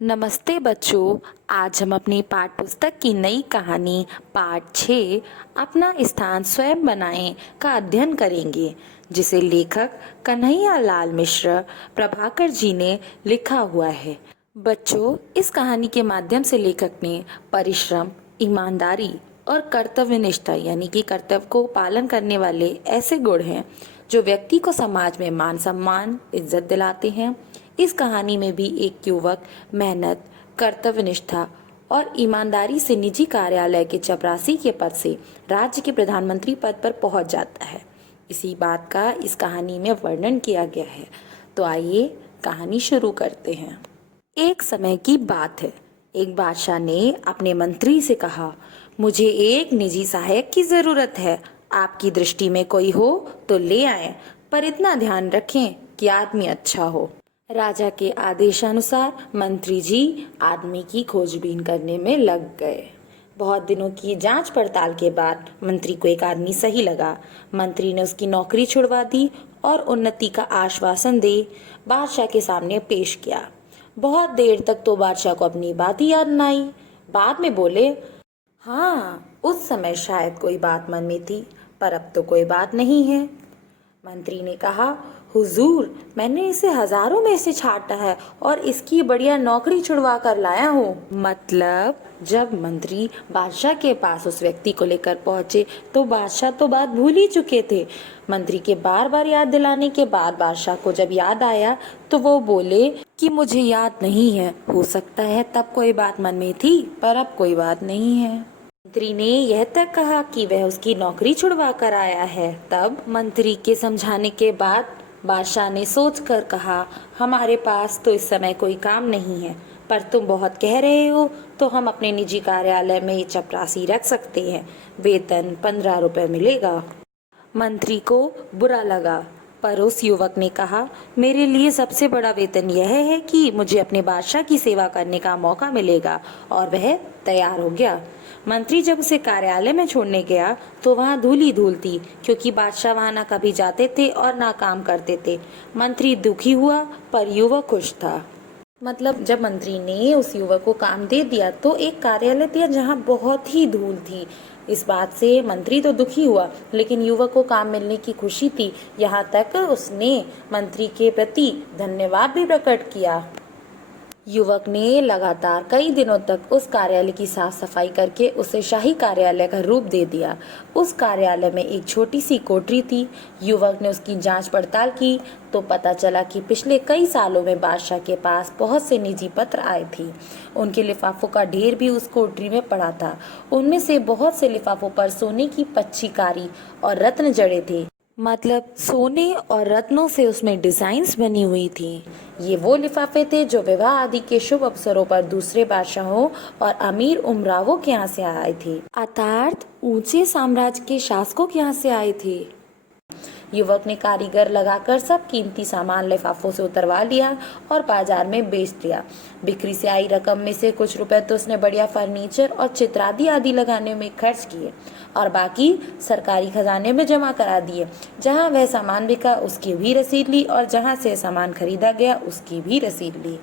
नमस्ते बच्चों। आज हम अपनी पाठ्य पुस्तक की नई कहानी पाठ 6 अपना स्थान स्वयं बनाएं का अध्ययन करेंगे, जिसे लेखक कन्हैया लाल मिश्र प्रभाकर जी ने लिखा हुआ है। बच्चों, इस कहानी के माध्यम से लेखक ने परिश्रम, ईमानदारी और कर्तव्यनिष्ठा यानी कि कर्तव्य को पालन करने वाले ऐसे गुण हैं जो व्यक्ति को समाज में मान सम्मान, इज्जत दिलाते हैं। इस कहानी में भी एक युवक मेहनत, कर्तव्यनिष्ठा और ईमानदारी से निजी कार्यालय के चपरासी के पद से राज्य के प्रधानमंत्री पद पर पहुंच जाता है। इसी बात का इस कहानी में वर्णन किया गया है। तो आइए कहानी शुरू करते हैं। एक समय की बात है। एक बादशाह ने अपने मंत्री से कहा, मुझे एक निजी सहायक की जरूरत है। आपकी दृष्टि में कोई हो तो ले आएं, पर इतना ध्यान रखें कि आदमी अच्छा हो। राजा के आदेशानुसार मंत्री जी आदमी की खोजबीन करने में लग गए। बहुत दिनों की जांच पड़ताल के बाद मंत्री को एक आदमी सही लगा। मंत्री ने उसकी नौकरी छुड़वा दी और उन्नति का आश्वासन दे बादशाह के सामने पेश किया। बहुत देर तक तो बादशाह को अपनी बात ही याद न आई। बाद में बोले, हाँ, उस समय शायद कोई बात मन में थी, पर अब तो कोई बात नहीं है। मंत्री ने कहा, हुजूर, मैंने इसे हजारों में से छांटा है और इसकी बढ़िया नौकरी छुड़वा कर लाया हूँ। मतलब जब मंत्री बादशाह के पास उस व्यक्ति को लेकर पहुंचे तो बादशाह तो बात भूल ही चुके थे। मंत्री के बार बार याद दिलाने के बाद बादशाह को जब याद आया तो वो बोले कि मुझे याद नहीं है। हो सकता है तब कोई बात मन में थी, पर अब कोई बात नहीं है। मंत्री ने यह तक कहा कि वह उसकी नौकरी छुड़वा कर आया है। तब मंत्री के समझाने के बाद बादशाह ने सोचकर कहा, हमारे पास तो इस समय कोई काम नहीं है, पर तुम बहुत कह रहे हो तो हम अपने निजी कार्यालय में चपरासी रख सकते हैं। वेतन 15 रुपए मिलेगा। मंत्री को बुरा लगा, पर उस युवक ने कहा, मेरे लिए सबसे बड़ा वेतन यह है कि मुझे अपने बादशाह की सेवा करने का मौका मिलेगा। और वह तैयार हो गया। मंत्री जब उसे कार्यालय में छोड़ने गया तो वहाँ धूल ही धूल थी, क्योंकि बादशाह वहाँ ना कभी जाते थे और ना काम करते थे। मंत्री दुखी हुआ, पर युवक खुश था। मतलब जब मंत्री ने उस युवक को काम दे दिया तो एक कार्यालय दिया जहाँ बहुत ही धूल थी। इस बात से मंत्री तो दुखी हुआ, लेकिन युवक को काम मिलने की खुशी थी। यहाँ तक उसने मंत्री के प्रति धन्यवाद भी प्रकट किया। युवक ने लगातार कई दिनों तक उस कार्यालय की साफ सफाई करके उसे शाही कार्यालय का रूप दे दिया। उस कार्यालय में एक छोटी सी कोठरी थी। युवक ने उसकी जांच पड़ताल की तो पता चला कि पिछले कई सालों में बादशाह के पास बहुत से निजी पत्र आए थे। उनके लिफाफों का ढेर भी उस कोठरी में पड़ा था। उनमें से बहुत से लिफाफों पर सोने की पच्चीकारी और रत्न जड़े थे। मतलब सोने और रत्नों से उसमें डिजाइन्स बनी हुई थी। ये वो लिफाफे थे जो विवाह आदि के शुभ अवसरों पर दूसरे बादशाहों और अमीर उमरावों के यहाँ से आए थे, अर्थात ऊंचे साम्राज्य के शासकों के यहाँ से आए थे। युवक ने कारीगर लगाकर सब कीमती सामान लिफाफों से उतरवा लिया और बाजार में बेच दिया। बिक्री से आई रकम में से कुछ रुपए तो उसने बढ़िया फर्नीचर और चित्रादि आदि लगाने में खर्च किए और बाकी सरकारी खजाने में जमा करा दिए। जहां वह सामान बिका उसकी भी रसीद ली और जहां से सामान खरीदा गया उसकी भी रसीद ली।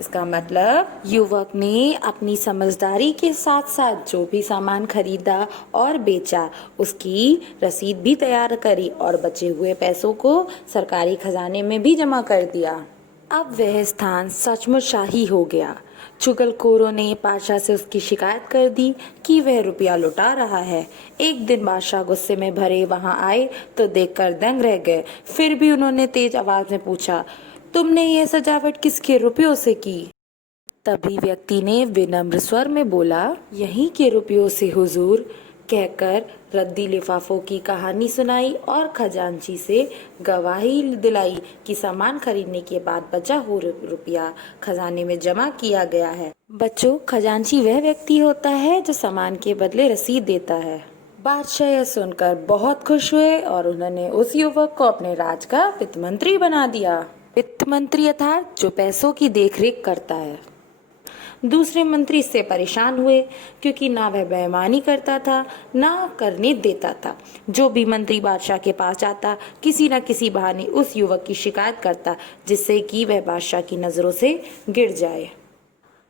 इसका मतलब युवक ने अपनी समझदारी के साथ साथ जो भी सामान खरीदा और बेचा उसकी रसीद भी तैयार करी और बचे हुए पैसों को सरकारी खजाने में भी जमा कर दिया। अब वह स्थान सचमुच शाही हो गया। चुगलखोरों ने बादशाह से उसकी शिकायत कर दी कि वह रुपया लुटा रहा है। एक दिन बादशाह गुस्से में भरे वहां आए तो देखकर दंग रह गए। फिर भी उन्होंने तेज आवाज में पूछा, तुमने ये सजावट किसके रुपयों से की? तभी व्यक्ति ने विनम्र स्वर में बोला, यहीं के रुपयों से हुजूर, कहकर रद्दी लिफाफों की कहानी सुनाई और खजांची से गवाही दिलाई कि सामान खरीदने के बाद बचा हुआ रुपया खजाने में जमा किया गया है। बच्चों, खजांची वह व्यक्ति होता है जो सामान के बदले रसीद देता है। बादशाह यह सुनकर बहुत खुश हुए और उन्होंने उस युवक को अपने राज का वित्त मंत्री बना दिया। वित्त मंत्री अर्थात जो पैसों की देखरेख करता है। दूसरे मंत्री इससे परेशान हुए, क्योंकि ना वह बेईमानी करता था ना करने देता था। जो भी मंत्री बादशाह के पास जाता किसी न किसी बहाने उस युवक की शिकायत करता, जिससे कि वह बादशाह की नजरों से गिर जाए।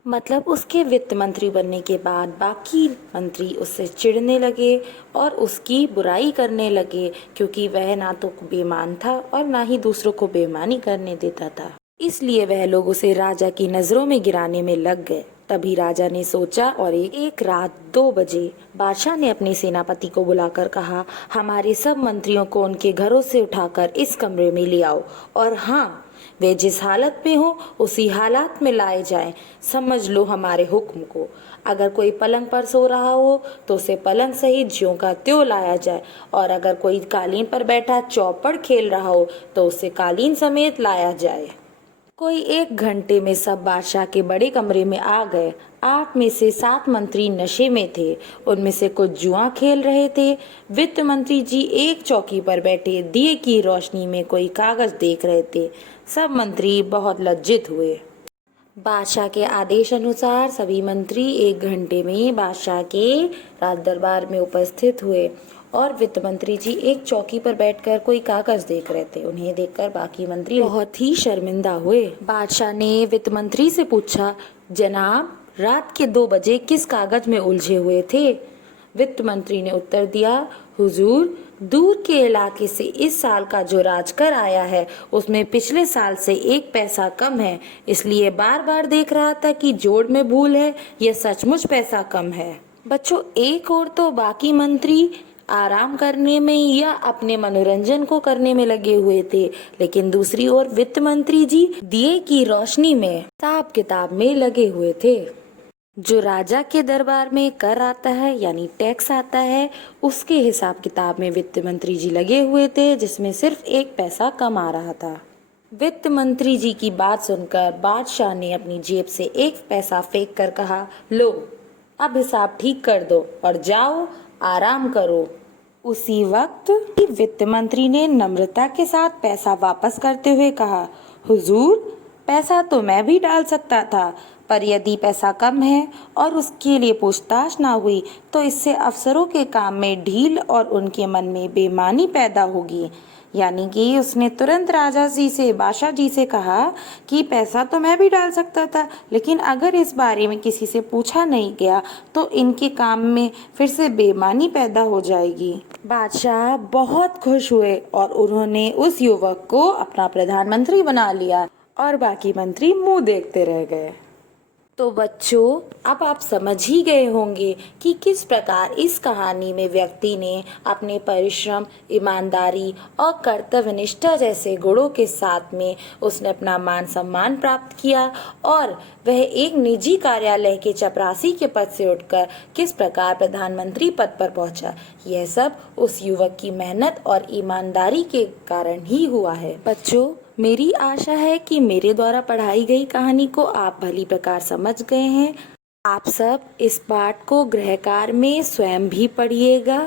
मतलब उसके वित्त मंत्री बनने के बाद बाकी मंत्री उससे चिढ़ने लगे और उसकी बुराई करने लगे, क्योंकि वह ना तो बेईमान था और ना ही दूसरों को बेईमानी करने देता था। इसलिए वह लोग उसे राजा की नजरों में गिराने में लग गए। तभी राजा ने सोचा और एक रात 2 बजे बादशाह ने अपने सेनापति को बुलाकर कहा, हमारे सब मंत्रियों को उनके घरों से उठाकर इस कमरे में ले आओ, और हाँ, वे जिस हालत में हो उसी हालात में लाए जाएं। समझ लो हमारे हुक्म को। अगर कोई पलंग पर सो रहा हो तो उसे पलंग सहित ज्यों का त्यों लाया जाए, और अगर कोई कालीन पर बैठा चौपड़ खेल रहा हो तो उसे कालीन समेत लाया जाए। कोई 1 घंटे में सब बादशाह के बड़े कमरे में आ गए। 8 में से 7 मंत्री नशे में थे। उनमें से कुछ जुआ खेल रहे थे। वित्त मंत्री जी एक चौकी पर बैठे दिए की रोशनी में कोई कागज देख रहे थे। सब मंत्री बहुत लज्जित हुए। बादशाह के आदेश अनुसार सभी मंत्री 1 घंटे में बादशाह के राज दरबार में उपस्थित हुए, और वित्त मंत्री जी एक चौकी पर बैठकर कोई कागज देख रहे थे। उन्हें देखकर बाकी मंत्री बहुत ही शर्मिंदा हुए। बादशाह ने वित्त मंत्री से पूछा, जनाब, रात के 2 बजे किस कागज में उलझे हुए थे? वित्त मंत्री ने उत्तर दिया, हुजूर, दूर के इलाके से इस साल का जो राजकर आया है उसमें पिछले साल से 1 पैसा कम है, इसलिए बार बार देख रहा था कि जोड़ में भूल है या सचमुच पैसा कम है। बच्चों, एक और तो बाकी मंत्री आराम करने में या अपने मनोरंजन को करने में लगे हुए थे, लेकिन दूसरी ओर वित्त मंत्री जी दिए की रोशनी में हिसाब किताब में लगे हुए थे। जो राजा के दरबार में कर आता है यानी टैक्स आता है, उसके हिसाब किताब में वित्त मंत्री जी लगे हुए थे, जिसमें सिर्फ 1 पैसा कम आ रहा था। वित्त मंत्री जी की बात सुनकर बादशाह ने अपनी जेब से 1 पैसा फेंक कर कहा, लो, अब हिसाब ठीक कर दो और जाओ आराम करो। उसी वक्त वित्त मंत्री ने नम्रता के साथ पैसा वापस करते हुए कहा, हुजूर, पैसा तो मैं भी डाल सकता था, पर यदि पैसा कम है और उसके लिए पूछताछ ना हुई तो इससे अफसरों के काम में ढील और उनके मन में बेईमानी पैदा होगी। यानी कि उसने तुरंत राजा जी से, बादशाह जी से कहा कि पैसा तो मैं भी डाल सकता था, लेकिन अगर इस बारे में किसी से पूछा नहीं गया तो इनके काम में फिर से बेईमानी पैदा हो जाएगी। बादशाह बहुत खुश हुए और उन्होंने उस युवक को अपना प्रधानमंत्री बना लिया, और बाकी मंत्री मुंह देखते रह गए। तो बच्चों, अब आप समझ ही गए होंगे कि किस प्रकार इस कहानी में व्यक्ति ने अपने परिश्रम, ईमानदारी और कर्तव्यनिष्ठा जैसे गुणों के साथ में उसने अपना मान सम्मान प्राप्त किया, और वह एक निजी कार्यालय के चपरासी के पद से उठकर किस प्रकार प्रधानमंत्री पद पर पहुंचा। यह सब उस युवक की मेहनत और ईमानदारी के कारण ही हुआ है। बच्चों, मेरी आशा है कि मेरे द्वारा पढ़ाई गई कहानी को आप भली प्रकार समझ गए हैं। आप सब इस पाठ को गृह कार्य में स्वयं भी पढ़िएगा।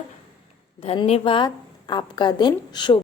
धन्यवाद। आपका दिन शुभ।